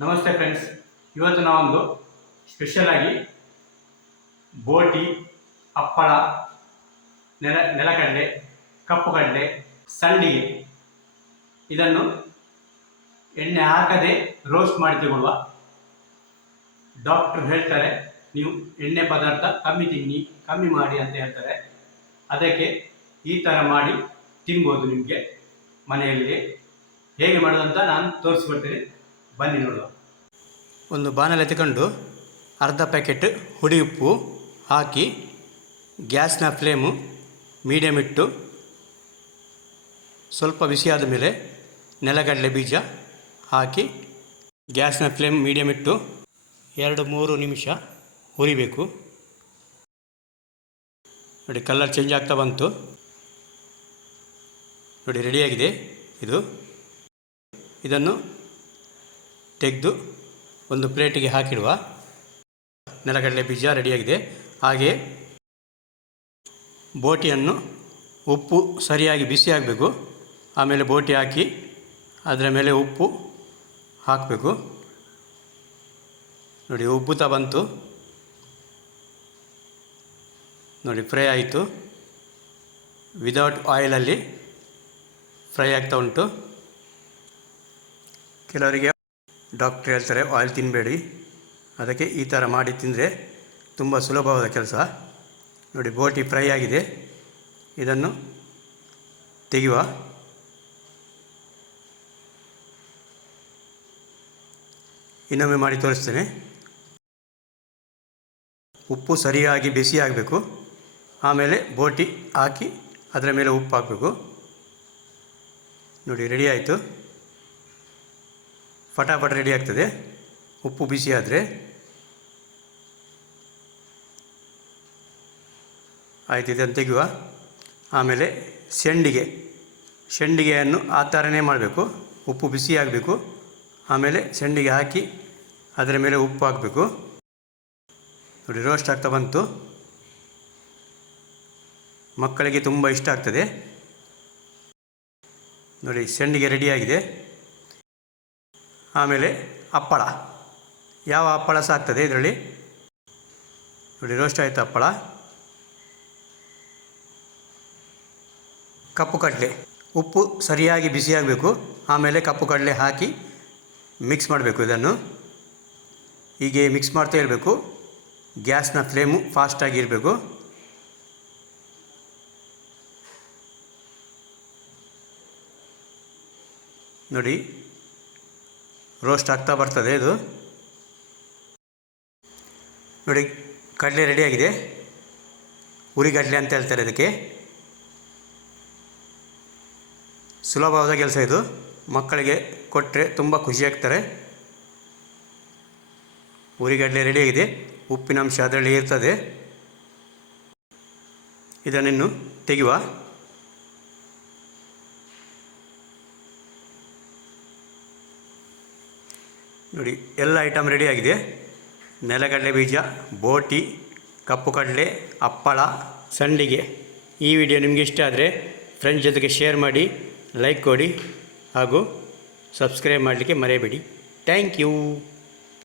ನಮಸ್ತೆ ಫ್ರೆಂಡ್ಸ್, ಇವತ್ತು ನಾವೊಂದು ಸ್ಪೆಷಲ್ ಆಗಿ ಬೋಟಿ, ಹಪ್ಪಳ, ನೆಲಗಡಲೆ, ಕಪ್ಪು ಕಡಲೆ, ಸಂಡಿಗೆ ಇದನ್ನು ಎಣ್ಣೆ ಹಾಕದೆ ರೋಸ್ಟ್ ಮಾಡಿ ತಗೊಳ್ಳುವ. ಡಾಕ್ಟರ್ ಹೇಳ್ತಾರೆ ನೀವು ಎಣ್ಣೆ ಪದಾರ್ಥ ಕಮ್ಮಿ ಮಾಡಿ ಅಂತ ಹೇಳ್ತಾರೆ. ಅದಕ್ಕೆ ಈ ಥರ ಮಾಡಿ ತಿನ್ಬೋದು. ನಿಮಗೆ ಮನೆಯಲ್ಲಿ ಹೇಗೆ ಮಾಡೋದಂತ ನಾನು ತೋರಿಸ್ಕೊಡ್ತೀನಿ, ಬನ್ನಿ ನೋಡುವ. ಒಂದು ಬಾಣಲೆ ತಗೊಂಡು ಅರ್ಧ ಪ್ಯಾಕೆಟ್ ಹುಡಿ ಉಪ್ಪು ಹಾಕಿ ಗ್ಯಾಸ್ನ ಫ್ಲೇಮು ಮೀಡಿಯಮ್ ಇಟ್ಟು ಸ್ವಲ್ಪ ಬಿಸಿಯಾದ ಮೇಲೆ ನೆಲಗಡಲೆ ಬೀಜ ಹಾಕಿ ಗ್ಯಾಸ್ನ ಫ್ಲೇಮ್ ಮೀಡಿಯಮ್ ಇಟ್ಟು 2-3 ನಿಮಿಷ ಹುರಿಬೇಕು. ನೋಡಿ, ಕಲರ್ ಚೇಂಜ್ ಆಗ್ತಾ ಬಂತು. ನೋಡಿ, ರೆಡಿಯಾಗಿದೆ. ಇದನ್ನು ತೆಗೆದು ಒಂದು ಪ್ಲೇಟಿಗೆ ಹಾಕಿಡುವ. ನೆಲಗಡಲೆ ಬೀಜ ರೆಡಿಯಾಗಿದೆ. ಹಾಗೆ ಬೋಟಿಯನ್ನು ಉಪ್ಪು ಸರಿಯಾಗಿ ಬಿಸಿ ಆಗಬೇಕು. ಆಮೇಲೆ ಬೋಟಿ ಹಾಕಿ ಅದರ ಮೇಲೆ ಉಪ್ಪು ಹಾಕಬೇಕು. ನೋಡಿ, ಉಬ್ಬುತ್ತಾ ಬಂತು. ನೋಡಿ, ಫ್ರೈ ಆಯಿತು. ವಿದೌಟ್ ಆಯಿಲಲ್ಲಿ ಫ್ರೈ ಆಗ್ತಾ ಉಂಟು. ಕೆಲವರಿಗೆ ಡಾಕ್ಟ್ರ್ ಹೇಳ್ತಾರೆ ಆಯಿಲ್ ತಿನ್ನಬೇಡಿ, ಅದಕ್ಕೆ ಈ ಥರ ಮಾಡಿ ತಿಂದರೆ ತುಂಬ ಸುಲಭವಾದ ಕೆಲಸ. ನೋಡಿ, ಬೋಟಿ ಫ್ರೈ ಆಗಿದೆ. ಇದನ್ನು ತೆಗೆಯುವ. ಇನ್ನೊಮ್ಮೆ ಮಾಡಿ ತೋರಿಸ್ತೇನೆ. ಉಪ್ಪು ಸರಿಯಾಗಿ ಬಿಸಿ ಆಗಬೇಕು. ಆಮೇಲೆ ಬೋಟಿ ಹಾಕಿ ಅದರ ಮೇಲೆ ಉಪ್ಪು ಹಾಕಬೇಕು. ನೋಡಿ, ರೆಡಿ ಆಯಿತು. ಫಟಾಫಟ್ ರೆಡಿ ಆಗ್ತದೆ ಉಪ್ಪು ಬಿಸಿ ಆದರೆ. ಆಯಿತು, ಇದನ್ನು ತೆಗೆಯುವ. ಆಮೇಲೆ ಸಂಡಿಗೆಯನ್ನು ಆ ಥರನೇ ಮಾಡಬೇಕು. ಉಪ್ಪು ಬಿಸಿ ಆಗಬೇಕು. ಆಮೇಲೆ ಸಂಡಿಗೆ ಹಾಕಿ ಅದರ ಮೇಲೆ ಉಪ್ಪು ಹಾಕಬೇಕು. ನೋಡಿ, ರೋಸ್ಟ್ ಆಗ್ತಾ ಬಂತು. ಮಕ್ಕಳಿಗೆ ತುಂಬ ಇಷ್ಟ ಆಗ್ತದೆ. ನೋಡಿ, ಸಂಡಿಗೆ ರೆಡಿಯಾಗಿದೆ. ಆಮೇಲೆ ಹಪ್ಪಳ, ಯಾವ ಹಪ್ಪಳ ಸಹ ಆಗ್ತದೆ ಇದರಲ್ಲಿ. ನೋಡಿ, ರೋಸ್ಟ್ ಆಯಿತು ಹಪ್ಪಳ. ಕಪ್ಪು ಕಡಲೆ, ಉಪ್ಪು ಸರಿಯಾಗಿ ಬಿಸಿಯಾಗಬೇಕು. ಆಮೇಲೆ ಕಪ್ಪು ಕಡಲೆ ಹಾಕಿ ಮಿಕ್ಸ್ ಮಾಡಬೇಕು. ಇದನ್ನು ಹೀಗೆ ಮಿಕ್ಸ್ ಮಾಡ್ತಾ ಇರಬೇಕು. ಗ್ಯಾಸ್ನ ಫ್ಲೇಮು ಫಾಸ್ಟಾಗಿ ಇರಬೇಕು. ನೋಡಿ, ರೋಸ್ಟ್ ಆಗ್ತಾ ಬರ್ತದೆ ಇದು. ನೋಡಿ, ಕಡಲೆ ರೆಡಿಯಾಗಿದೆ. ಹುರಿಗಡಲೆ ಅಂತ ಹೇಳ್ತಾರೆ ಇದಕ್ಕೆ. ಸುಲಭವಾದ ಕೆಲಸ ಇದು. ಮಕ್ಕಳಿಗೆ ಕೊಟ್ಟರೆ ತುಂಬ ಖುಷಿಯಾಗ್ತಾರೆ. ಹುರಿಗಡಲೆ ರೆಡಿಯಾಗಿದೆ. ಉಪ್ಪಿನಂಶ ಅದರಲ್ಲಿ ಇರ್ತದೆ. ಇದನ್ನು ತೆಗೆಯುವ. ನೋಡಿ, ಎಲ್ಲ ಐಟಮ್ ರೆಡಿಯಾಗಿದೆ. ನೆಲಗಡಲೆ ಬೀಜ, ಬೋಟಿ, ಕಪ್ಪು ಕಡಲೆ, ಹಪ್ಪಳ, ಸಂಡಿಗೆ. ಈ ವಿಡಿಯೋ ನಿಮಗೆ ಇಷ್ಟ ಆದರೆ ಫ್ರೆಂಡ್ಸ್ ಜೊತೆಗೆ ಶೇರ್ ಮಾಡಿ, ಲೈಕ್ ಕೊಡಿ ಹಾಗೂ ಸಬ್ಸ್ಕ್ರೈಬ್ ಮಾಡಲಿಕ್ಕೆ ಮರೆಯಬೇಡಿ. Thank you.